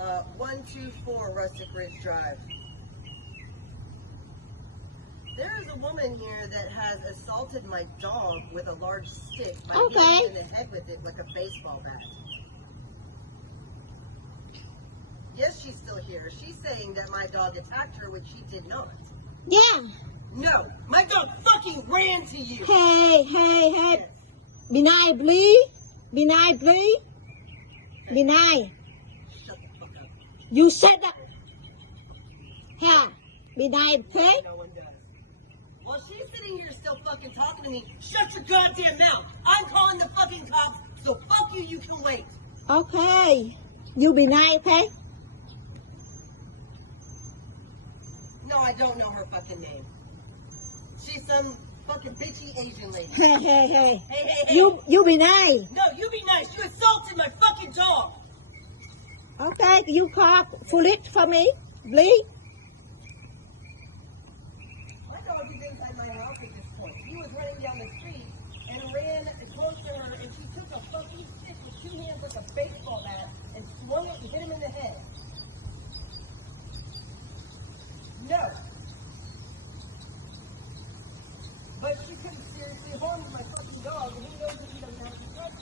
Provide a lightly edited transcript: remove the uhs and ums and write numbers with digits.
124 Rustic Ridge Drive. There is a woman here that has assaulted my dog with a large stick by hitting him in the head with it like a baseball bat. Yes, she's still here. She's saying that my dog attacked her, which she did not. Yeah. No, my dog fucking ran to you. Hey. Yes. Benai, please. Benai, please. Benai. Shut the fuck up. You said that. Yeah. Benai, okay? No one does. While she's sitting here still fucking talking to me, shut your goddamn mouth. I'm calling the fucking cops, so fuck you, you can wait. Okay. You Benai, okay? No, I don't know her fucking name. She's some fucking bitchy Asian lady. Hey. Hey. You Benai. No, you be nice. You assaulted my fucking dog. Okay, you call police for me, please. My dog is inside my house at this point. He was running down the street and ran close to her, and she took a fucking stick with 2 hands like a baseball bat and swung it and hit him in the head. No. But she could have seriously harmed my fucking dog, and who knows if he doesn't have to touch